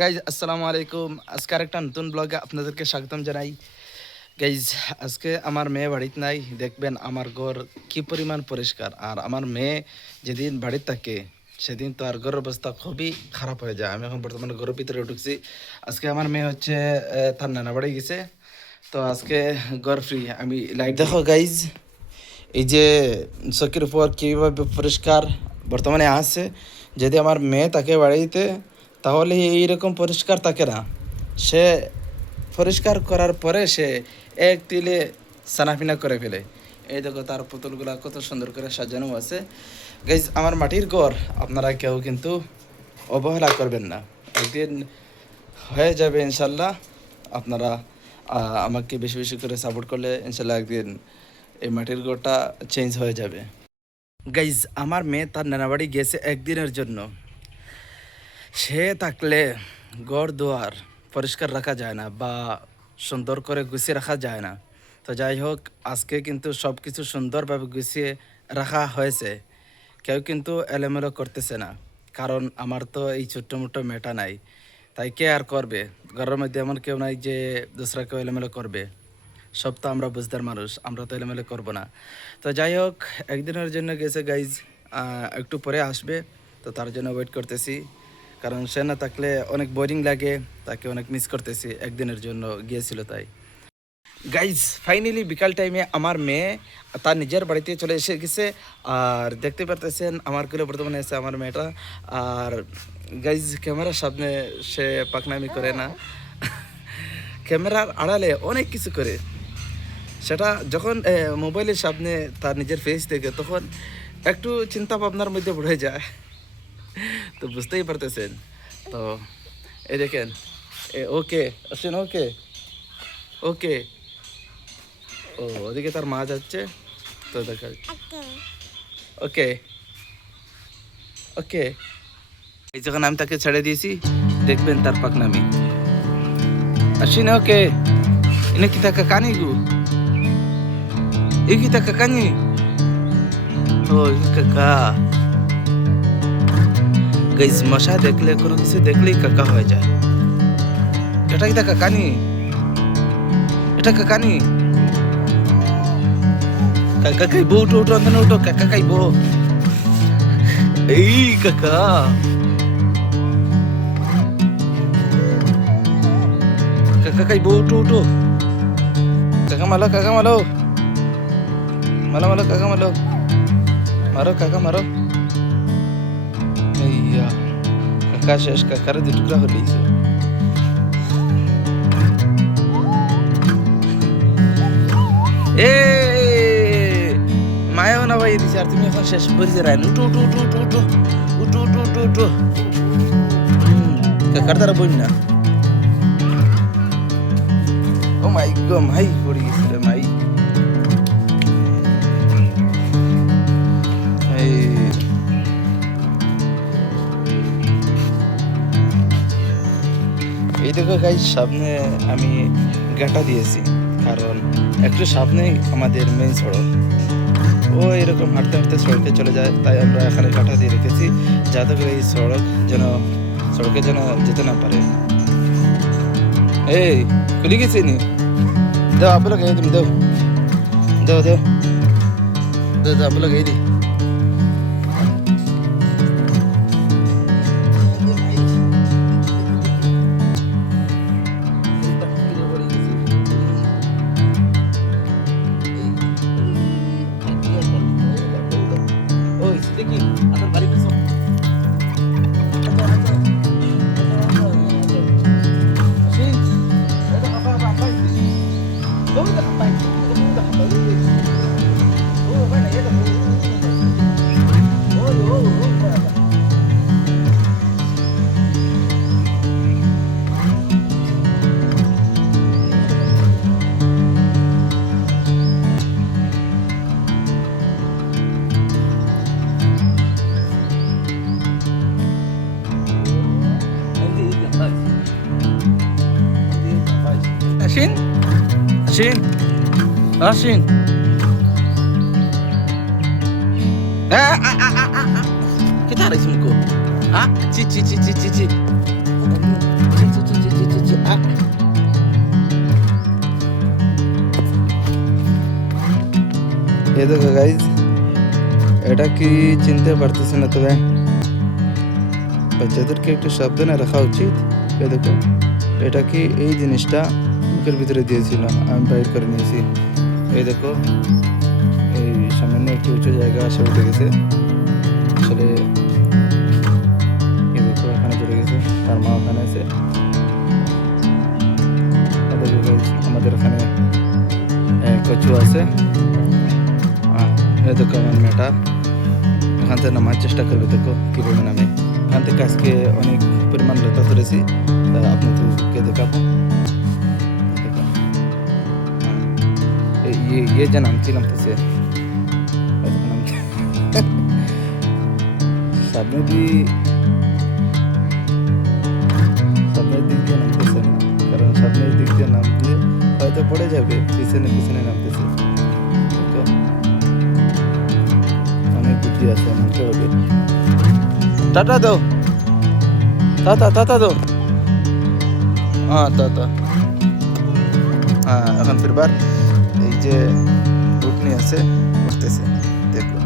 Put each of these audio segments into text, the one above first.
Guys আসসালামু আলাইকুম। আজকে আরেকটা নতুন ব্লগে আপনাদেরকে স্বাগতম জানাই। গাইজ আজকে আমার মেয়ে বাড়িতে নাই, দেখবেন আমার ঘর কি পরিমাণ পরিষ্কার। আর আমার মেয়ে যেদিন বাড়িতে থাকে সেদিন তো আর ঘরের অবস্থা খুবই খারাপ হয়ে যায়। আমি এখন বর্তমানে ঘরের ভিতরে ঢুকছি। আজকে আমার মেয়ে হচ্ছে তার নানা বাড়ি গেছে, তো আজকে ঘর ফ্রি। আমি লাইট দেখো গাইজ, এই যে চকির উপর কীভাবে পরিষ্কার বর্তমানে আছে। যদি আমার মেয়ে তাকে বাড়িতে, তাহলে এইরকম পরিষ্কার থাকে না। সে পরিষ্কার করার পরে সে এক তিলে সানাফিনা করে ফেলে। এই দেখো তার পুতুলগুলা কত সুন্দর করে সাজানো আছে। গাইজ আমার মাটির ঘর আপনারা কেউ কিন্তু অবহেলা করবেন না, একদিন হয়ে যাবে ইনশাল্লাহ। আপনারা আমাকে বেশি বেশি করে সাপোর্ট করলে ইনশাল্লাহ একদিন এই মাটির ঘরটা চেঞ্জ হয়ে যাবে। গাইজ আমার মেয়ে তার নানাবাড়ি গেছে একদিনের জন্য। সে থাকলে ঘর দুয়ার পরিষ্কার রাখা যায় না বা সুন্দর করে গুছিয়ে রাখা যায় না। তো যাই হোক, আজকে কিন্তু সব কিছু সুন্দরভাবে গুছিয়ে রাখা হয়েছে। কেউ কিন্তু এলোমেলো করতেছে না, কারণ আমার তো এই ছোট্ট মোটো মেয়েটা নাই, তাই কে আর করবে? ঘরের মধ্যে এমন কেউ নাই যে দোসরা কেউ এলোমেলো করবে। সব তো আমরা বুঝদার মানুষ, আমরা তো এলোমেলো করবো না। তো যাই হোক, একদিনের জন্য গেছে গাইজ, একটু পরে আসবে। তো তার জন্য ওয়েট করতেছি, কারণ সে না থাকলে অনেক বোরিং লাগে, তাকে অনেক মিস করতেছি। একদিনের জন্য গিয়েছিল তাই। গাইজ ফাইনালি বিকাল টাইমে আমার মেয়ে তার নিজের বাড়িতে চলে এসে গেছে। আর দেখতে পারতেছেন আমার কোলে বর্তমানে আছে আমার মেয়েটা। আর গাইজ ক্যামেরার সামনে সে পাকনামি করে না, ক্যামেরার আড়ালে অনেক কিছু করে। সেটা যখন মোবাইলের সামনে তার নিজের ফেস দেখে তখন একটু চিন্তা ভাবনার মধ্যে পড়ে যায়। তো বুঝতেই পারতেছেন। তো এই দেখেন, ওকে আসেন, ওকে ওকে। ও ওদিকে তার মা যাচ্ছে, তো দেখা। ওকে ওকে। এই যখন আমি তাকে ছেড়ে দিয়েছি, দেখবেন তার পাকনামি। আসেন, ওকে। এনে কি তাকা কানি গু, এই কি তাকা কানি। ও কাকা। গাইস মশা দেখলে, কোনো কিছু দেখলেই কাকা হয়ে যায়। এটা কি তাকা কানি, এটা কাকানি। কাকা খাইবো, উঠো উঠো, অন্তনে উঠো, কাকা খাইবো। এই কাকা, কাকা খাইবো, উঠো উঠো। কাকা মালো, কাকা মালো, মালো মালো, কাকা মালো, মারো কাকা মারো। এইয়া কাকা শেষ, কাকারে দুই টুকরা হলেই। এ মায়াও না ভাই দিছে, আর তুমি এখন শেষ করে রাইন। উঠো উঠো উঠো উঠো উঠো উঠো উঠো উঠো উঠো। কাকার দ্বারা বই না। ও মাই গো, মাই পড়ে গেছিল মাই। এই দেখো গাইস, সামনে আমি গাটা দিয়েছি, কারণ একটু সামনেই আমাদের মেইন সড়ক। ও এরকম হাঁটতে হাঁটতে সড়কে চলে যায়, তাই আমরা এখানে কাটা দিয়ে রেখেছি, যাতে করে এই সড়কে যেন যেতে না পারে। এই খুলে গেছি নি, দাও আপু লাগাই, তুমি দাও দাও দাও দাও, আপু লাগাই দি। আসেন আসেন আসেন। tarik semko. Ah, cici cici cici. Cici cici cici cici. Ah. ये देखो गाइज এটা কি চিনতে পারতেছি না তবে বাচ্চাদেরকে একটু সাবধানে রাখা উচিত এই দেখো এটা কি এই জিনিসটা মুখের ভিতরে দিয়েছিল আমি বাইর করে নিয়েছি এই দেখো এই সামান্য একটু উঁচু জায়গা আসে উঠে গেছে আসলে এই দেখো এখানে চলে গেছে তার মা ওখানে আছে আমাদের এখানে কচু আছে এই দেখো আমার মেয়েটা এখান থেকে নামার চেষ্টা করবে দেখো কীভাবে নামে এখান থেকে আজকে অনেক পরিমাণ লতা ধরেছি আপনাদেরকে দেখাবো দেখো ये যে নামছি নামতেছে সামনের দিক দিয়ে নামতেছে না কারণ সামনের দিক দিয়ে নামলে হয়তো পড়ে যাবে পিছনে পিছনে নামতেছে অনেক বুদ্ধি আছে নামতে হবে টাটা দাও টাটা টাটা দাও হ্যাঁ টাটা হ্যাঁ এখন ফিরবার এই যে উঠনি আছে উঠতেছে দেখো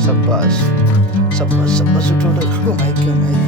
शाबाश शाबाश शाबाश उठो उठो माइक माइक